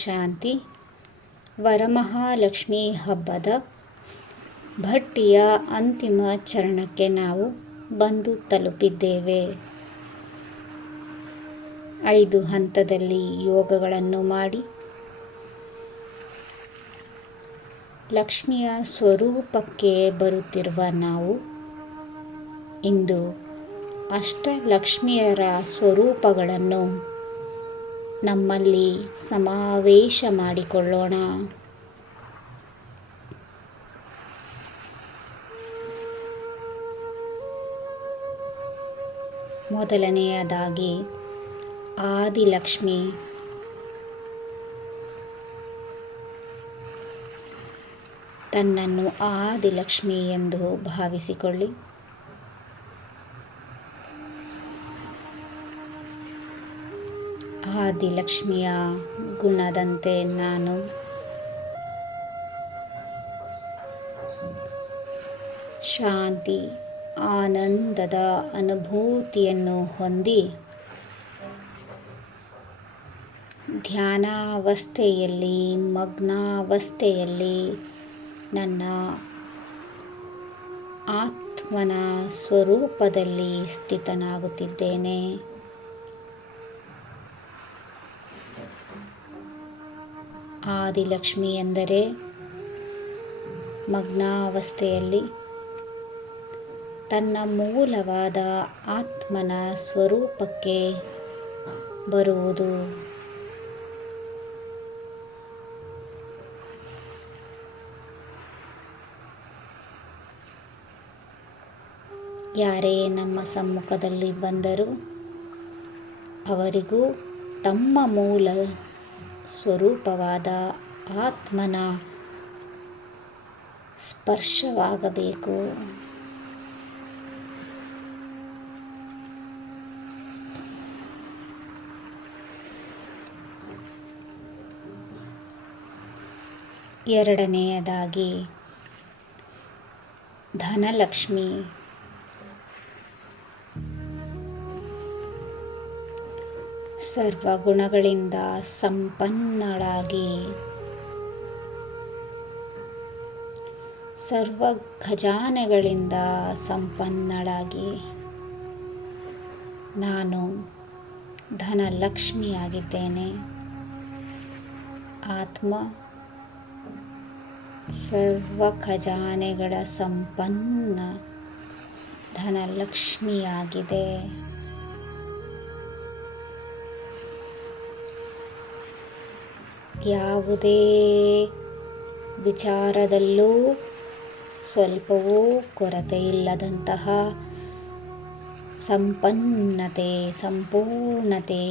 ಶಾಂತಿ. ವರಮಹಾಲಕ್ಷ್ಮಿ ಹಬ್ಬದ ಭಟ್ಟಿಯ ಅಂತಿಮ ಚರಣಕ್ಕೆ ನಾವು ಬಂದು ತಲುಪಿದ್ದೇವೆ. 5 ಹಂತದಲ್ಲಿ ಯೋಗಗಳನ್ನು ಮಾಡಿ ಲಕ್ಷ್ಮಿಯ ಸ್ವರೂಪಕ್ಕೆ ಬರುತ್ತಿರುವ ನಾವು ಇಂದು ಅಷ್ಟಲಕ್ಷ್ಮಿಯರ ಸ್ವರೂಪಗಳನ್ನು ನಮ್ಮಲ್ಲಿ ಸಮಾವೇಶ ಮಾಡಿಕೊಳ್ಳೋಣ. ಮೊದಲನೆಯದಾಗಿ ಆದಿಲಕ್ಷ್ಮಿ. ತನ್ನನ್ನು ಆದಿಲಕ್ಷ್ಮಿ ಎಂದು ಭಾವಿಸಿಕೊಳ್ಳಿ. ಆದಿಲಕ್ಷ್ಮಿಯ ಗುಣದಂತೆ ನಾನು ಶಾಂತಿ, ಆನಂದದ ಅನುಭೂತಿಯನ್ನು ಹೊಂದಿ ಧ್ಯಾನಾವಸ್ಥೆಯಲ್ಲಿ, ಮಗ್ನಾವಸ್ಥೆಯಲ್ಲಿ ನನ್ನ ಆತ್ಮನ ಸ್ವರೂಪದಲ್ಲಿ ಸ್ಥಿತನಾಗುತ್ತಿದ್ದೇನೆ. ಆದಿಲಕ್ಷ್ಮಿ ಎಂದರೆ ಮಗ್ನಾವಸ್ಥೆಯಲ್ಲಿ ತನ್ನ ಮೂಲವಾದ ಆತ್ಮನ ಸ್ವರೂಪಕ್ಕೆ ಬರುವುದು. ಯಾರೇ ನಮ್ಮ ಸಮ್ಮುಖದಲ್ಲಿ ಬಂದರೂ ಅವರಿಗೂ ತಮ್ಮ ಮೂಲ ಸ್ವರೂಪವಾದ ಆತ್ಮನ ಸ್ಪರ್ಶವಾಗಬೇಕು. ಎರಡನೆಯದಾಗಿ ಧನಲಕ್ಷ್ಮಿ. ಸರ್ವಗುಣಗಳಿಂದ ಸಂಪನ್ನಳಾಗಿ, ಸರ್ವ ಖಜಾನೆಗಳಿಂದ ಸಂಪನ್ನಳಾಗಿ ನಾನು ಧನಲಕ್ಷ್ಮಿಯಾಗಿದ್ದೇನೆ. ಆತ್ಮ ಸರ್ವ ಖಜಾನೆಗಳ ಸಂಪನ್ನ ಧನಲಕ್ಷ್ಮಿಯಾಗಿದೆ. ಯಾವುದೇ ವಿಚಾರದಲ್ಲೂ ಸ್ವಲ್ಪವೂ ಕೊರತೆ ಇಲ್ಲದಂತಹ ಸಂಪನ್ನತೆ, ಸಂಪೂರ್ಣತೆ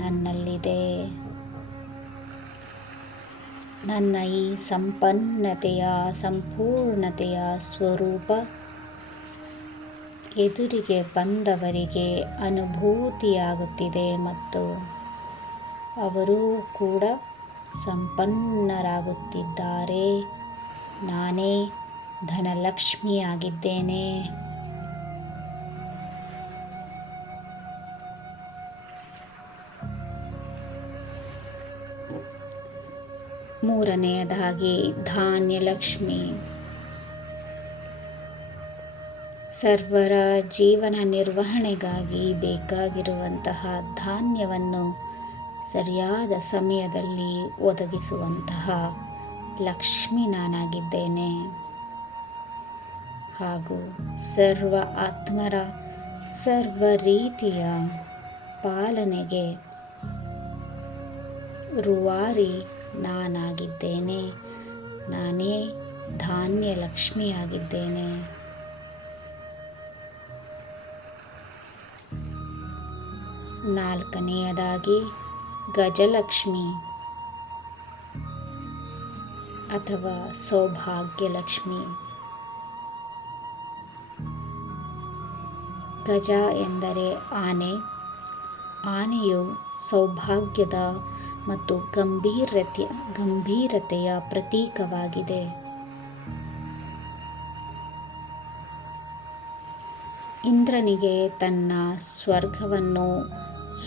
ನನ್ನಲ್ಲಿದೆ. ನನ್ನ ಈ ಸಂಪನ್ನತೆಯ, ಸಂಪೂರ್ಣತೆಯ ಸ್ವರೂಪ ಎದುರಿಗೆ ಬಂದವರಿಗೆ ಅನುಭೂತಿಯಾಗುತ್ತಿದೆ ಮತ್ತು ಅವರೂ ಕೂಡ ಸಂಪನ್ನರಾಗುತ್ತಿದ್ದಾರೆ. ನಾನೇ ಧನಲಕ್ಷ್ಮಿಯಾಗಿದ್ದೇನೆ. ಮೂರನೆಯದಾಗಿ ಧಾನ್ಯಲಕ್ಷ್ಮಿ. ಸರ್ವರ ಜೀವನ ನಿರ್ವಹಣೆಗಾಗಿ ಬೇಕಾಗಿರುವಂತಹ ಧಾನ್ಯವನ್ನು ಸರಿಯಾದ ಸಮಯದಲ್ಲಿ ಒದಗಿಸುವಂತಹ ಲಕ್ಷ್ಮಿ ನಾನಾಗಿದ್ದೇನೆ. ಹಾಗೂ ಸರ್ವ ಆತ್ಮರ ಸರ್ವ ರೀತಿಯ ಪಾಲನೆಗೆ ರೂವಾರಿ ನಾನಾಗಿದ್ದೇನೆ. ನಾನೇ ಧಾನ್ಯಲಕ್ಷ್ಮಿಯಾಗಿದ್ದೇನೆ. ನಾಲ್ಕನೆಯದಾಗಿ ಗಜಲಕ್ಷ್ಮಿ ಅಥವಾ ಸೌಭಾಗ್ಯಲಕ್ಷ್ಮಿ. ಗಜ ಎಂದರೆ ಆನೆ. ಆನೆಯು ಸೌಭಾಗ್ಯದ ಮತ್ತು ಗಂಭೀರತೆಯ ಪ್ರತೀಕವಾಗಿದೆ. ಇಂದ್ರನಿಗೆ ತನ್ನ ಸ್ವರ್ಗವನ್ನು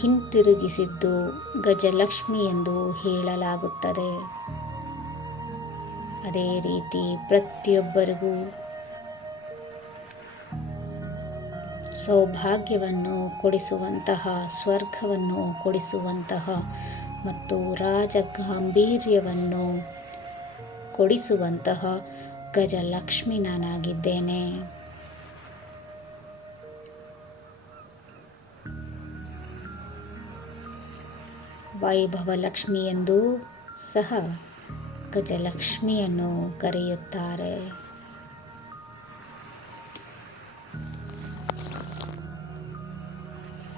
ಹಿಂತಿರುಗಿಸಿದ್ದು ಗಜಲಕ್ಷ್ಮಿ ಎಂದು ಹೇಳಲಾಗುತ್ತದೆ. ಅದೇ ರೀತಿ ಪ್ರತಿಯೊಬ್ಬರಿಗೂ ಸೌಭಾಗ್ಯವನ್ನು ಕೊಡಿಸುವಂತಹ, ಸ್ವರ್ಗವನ್ನು ಕೊಡಿಸುವಂತಹ ಮತ್ತು ರಾಜಗಾಂಭೀರ್ಯವನ್ನು ಕೊಡಿಸುವಂತಹ ಗಜಲಕ್ಷ್ಮಿ ನಾನಾಗಿದ್ದೇನೆ. ವೈಭವಲಕ್ಷ್ಮಿ ಎಂದೂ ಸಹ ಗಜಲಕ್ಷ್ಮಿಯನ್ನು ಕರೆಯುತ್ತಾರೆ.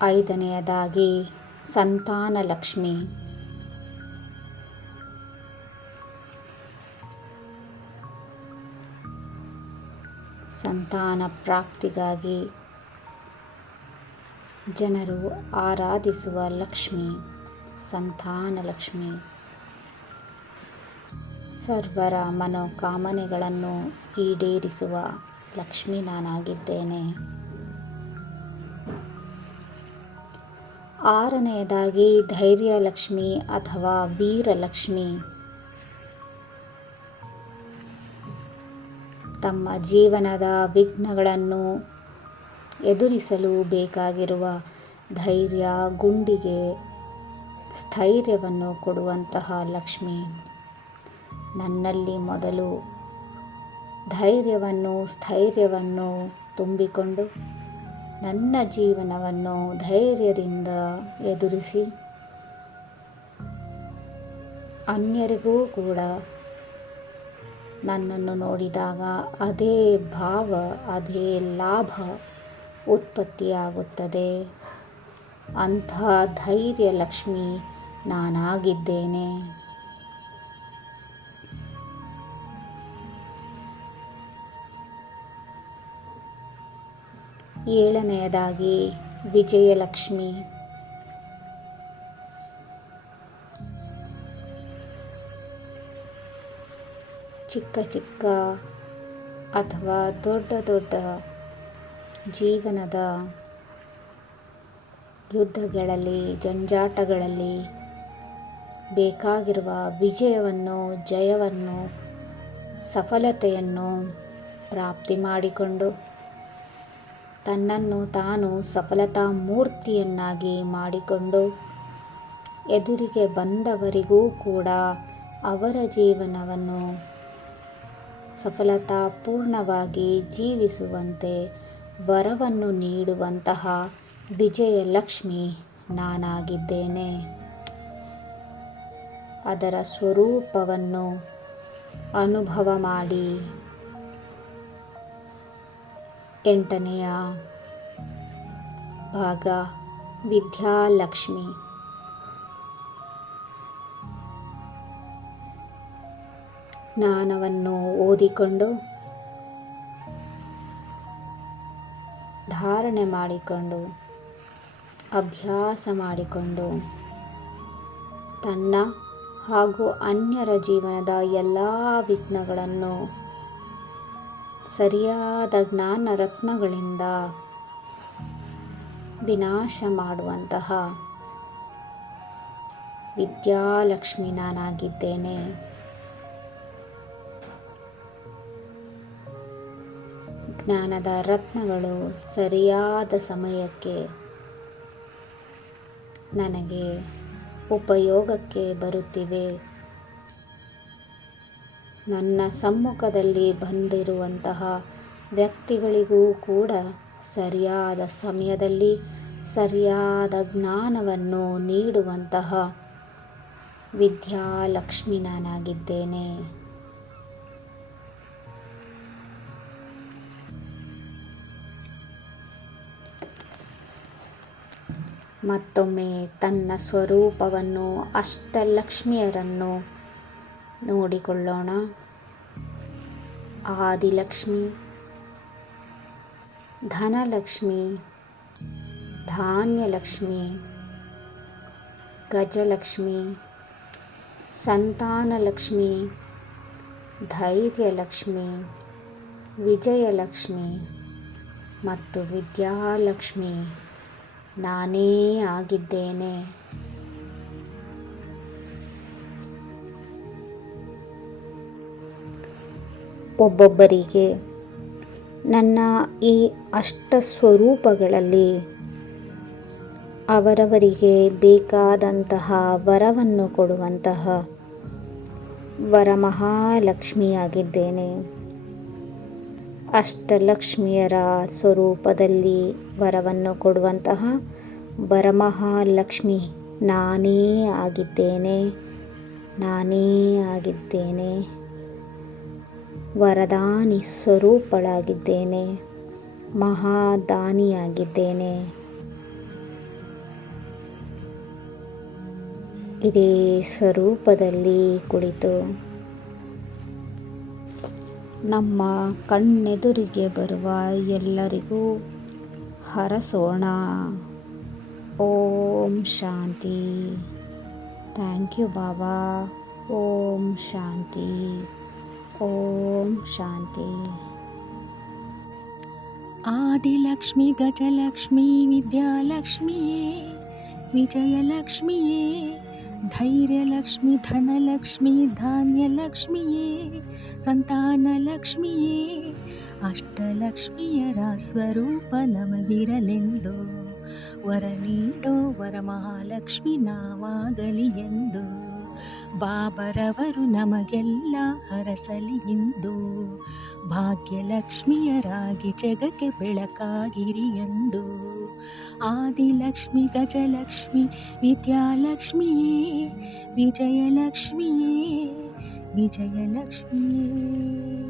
ಐದನೆಯದಾಗಿ ಸಂತಾನಲಕ್ಷ್ಮಿ. ಸಂತಾನ ಪ್ರಾಪ್ತಿಗಾಗಿ ಜನರು ಆರಾಧಿಸುವ ಲಕ್ಷ್ಮಿ ಸಂತಾನಲಕ್ಷ್ಮಿ. ಸರ್ವರ ಮನೋಕಾಮನೆಗಳನ್ನು ಈಡೇರಿಸುವ ಲಕ್ಷ್ಮಿ ನಾನಾಗಿದ್ದೇನೆ. ಆರನೆಯದಾಗಿ ಧೈರ್ಯಲಕ್ಷ್ಮಿ ಅಥವಾ ವೀರಲಕ್ಷ್ಮಿ. ತಮ್ಮ ಜೀವನದ ವಿಘ್ನಗಳನ್ನು ಎದುರಿಸಲು ಬೇಕಾಗಿರುವ ಧೈರ್ಯ, ಗುಂಡಿಗೆ ಸ್ಥೈರ್ಯವನ್ನು ಕೊಡುವಂತಹ ಲಕ್ಷ್ಮಿ. ನನ್ನಲ್ಲಿ ಮೊದಲು ಧೈರ್ಯವನ್ನು, ಸ್ಥೈರ್ಯವನ್ನು ತುಂಬಿಕೊಂಡು ನನ್ನ ಜೀವನವನ್ನು ಧೈರ್ಯದಿಂದ ಎದುರಿಸಿ ಅನ್ಯರಿಗೂ ಕೂಡ ನನ್ನನ್ನು ನೋಡಿದಾಗ ಅದೇ ಭಾವ, ಅದೇ ಲಾಭ ಉತ್ಪತ್ತಿಯಾಗುತ್ತದೆ. ಅಂಥ ಧೈರ್ಯ ಲಕ್ಷ್ಮಿ ನಾನಾಗಿದ್ದೇನೆ. ಏಳನೆಯದಾಗಿ ವಿಜಯಲಕ್ಷ್ಮಿ. ಚಿಕ್ಕ ಚಿಕ್ಕ ಅಥವಾ ದೊಡ್ಡ ದೊಡ್ಡ ಜೀವನದ ಯುದ್ಧಗಳಲ್ಲಿ, ಜಂಜಾಟಗಳಲ್ಲಿ ಬೇಕಾಗಿರುವ ವಿಜಯವನ್ನು, ಜಯವನ್ನು, ಸಫಲತೆಯನ್ನು ಪ್ರಾಪ್ತಿ ಮಾಡಿಕೊಂಡು ತನ್ನನ್ನು ತಾನು ಸಫಲತಾ ಮೂರ್ತಿಯನ್ನಾಗಿ ಮಾಡಿಕೊಂಡು ಎದುರಿಗೆ ಬಂದವರಿಗೂ ಕೂಡ ಅವರ ಜೀವನವನ್ನು ಸಫಲತಾಪೂರ್ಣವಾಗಿ ಜೀವಿಸುವಂತೆ ವರವನ್ನು ನೀಡುವಂತಹ ವಿಜಯಲಕ್ಷ್ಮಿ ನಾನಾಗಿದ್ದೇನೆ. ಅದರ ಸ್ವರೂಪವನ್ನು ಅನುಭವ ಮಾಡಿ. ಎಂಟನೆಯ ಭಾಗ ವಿದ್ಯಾಲಕ್ಷ್ಮಿ. ಜ್ಞಾನವನ್ನು ಓದಿಕೊಂಡು, ಧಾರಣೆ ಮಾಡಿಕೊಂಡು, ಅಭ್ಯಾಸ ಮಾಡಿಕೊಂಡು ತನ್ನ ಹಾಗೂ ಅನ್ಯರ ಜೀವನದ ಎಲ್ಲ ವಿಘ್ನಗಳನ್ನು ಸರಿಯಾದ ಜ್ಞಾನ ರತ್ನಗಳಿಂದ ವಿನಾಶ ಮಾಡುವಂತಹ ವಿದ್ಯಾಲಕ್ಷ್ಮಿ ನಾನಾಗಿದ್ದೇನೆ. ಜ್ಞಾನದ ರತ್ನಗಳು ಸರಿಯಾದ ಸಮಯಕ್ಕೆ ನನಗೆ ಉಪಯೋಗಕ್ಕೆ ಬರುತ್ತಿವೆ. ನನ್ನ ಸಮ್ಮುಖದಲ್ಲಿ ಬಂದಿರುವಂತಹ ವ್ಯಕ್ತಿಗಳಿಗೂ ಕೂಡ ಸರಿಯಾದ ಸಮಯದಲ್ಲಿ ಸರಿಯಾದ ಜ್ಞಾನವನ್ನು ನೀಡುವಂತಹ ವಿದ್ಯಾಲಕ್ಷ್ಮಿ ನಾನಾಗಿದ್ದೇನೆ. ಮತ್ತೊಮ್ಮೆ ತನ್ನ ಸ್ವರೂಪವನ್ನು, ಅಷ್ಟಲಕ್ಷ್ಮಿಯರನ್ನು ನೋಡಿಕೊಳ್ಳೋಣ. ಆದಿಲಕ್ಷ್ಮಿ, ಧನಲಕ್ಷ್ಮಿ, ಧಾನ್ಯಲಕ್ಷ್ಮಿ, ಗಜಲಕ್ಷ್ಮಿ, ಸಂತಾನಲಕ್ಷ್ಮಿ, ಧೈರ್ಯಲಕ್ಷ್ಮಿ, ವಿಜಯಲಕ್ಷ್ಮಿ ಮತ್ತು ವಿದ್ಯಾಲಕ್ಷ್ಮಿ ನಾನೇ ಆಗಿದ್ದೇನೆ. ಒಬ್ಬೊಬ್ಬರಿಗೆ ನನ್ನ ಈ ಅಷ್ಟ ಸ್ವರೂಪಗಳಲ್ಲಿ ಅವರವರಿಗೆ ಬೇಕಾದಂತಹ ವರವನ್ನು ಕೊಡುವಂತಹ ವರಮಹಾಲಕ್ಷ್ಮಿಯಾಗಿದ್ದೇನೆ. ಅಷ್ಟಲಕ್ಷ್ಮಿಯರ ಸ್ವರೂಪದಲ್ಲಿ ವರವನ್ನು ಕೊಡುವಂತಹ ವರಮಹಾಲಕ್ಷ್ಮಿ ನಾನೇ ಆಗಿದ್ದೇನೆ. ನಾನೇ ಆಗಿದ್ದೇನೆ. ವರದಾನಿ ಸ್ವರೂಪಳಾಗಿದ್ದೇನೆ. ಮಹಾದಾನಿಯಾಗಿದ್ದೇನೆ. ಇದೇ ಸ್ವರೂಪದಲ್ಲಿ ಕುಳಿತು ನಮ್ಮ ಕಣ್ಣೆದುರಿಗೆ ಬರುವ ಎಲ್ಲರಿಗೂ ಹರಸೋಣ. ಓಂ ಶಾಂತಿ. ಥ್ಯಾಂಕ್ ಯು ಬಾಬಾ. ಓಂ ಶಾಂತಿ. ಓಂ ಶಾಂತಿ. ಆದಿಲಕ್ಷ್ಮಿ ಗಜಲಕ್ಷ್ಮಿ ವಿದ್ಯಾಲಕ್ಷ್ಮಿಯೇ ವಿಜಯಲಕ್ಷ್ಮಿಯೇ ಧೈರ್ಯಲಕ್ಷ್ಮಿ ಧನಲಕ್ಷ್ಮಿ ಧಾನ್ಯಲಕ್ಷ್ಮಿಯೇ ಸಂತಾನಲಕ್ಷ್ಮಿಯೇ ಅಷ್ಟಲಕ್ಷ್ಮಿಯರ ಸ್ವರೂಪ ನಮಗಿರಲೆಂದು ವರ ನೀಡೋ ವರಮಹಾಲಕ್ಷ್ಮಿ ನಾವಾಗಲಿ ಎಂದು ಬಾಬರವರು ನಮಗೆಲ್ಲ ಹರಸಲಿ ಇಂದು ಭಾಗ್ಯಲಕ್ಷ್ಮಿಯರಾಗಿ ಜಗಕ್ಕೆ ಬೆಳಕಾಗಿರಿ ಎಂದು ಆದಿಲಕ್ಷ್ಮಿ ಗಜಲಕ್ಷ್ಮಿ ವಿದ್ಯಾಲಕ್ಷ್ಮಿಯೇ ವಿಜಯಲಕ್ಷ್ಮಿಯೇ ವಿಜಯಲಕ್ಷ್ಮಿಯೇ.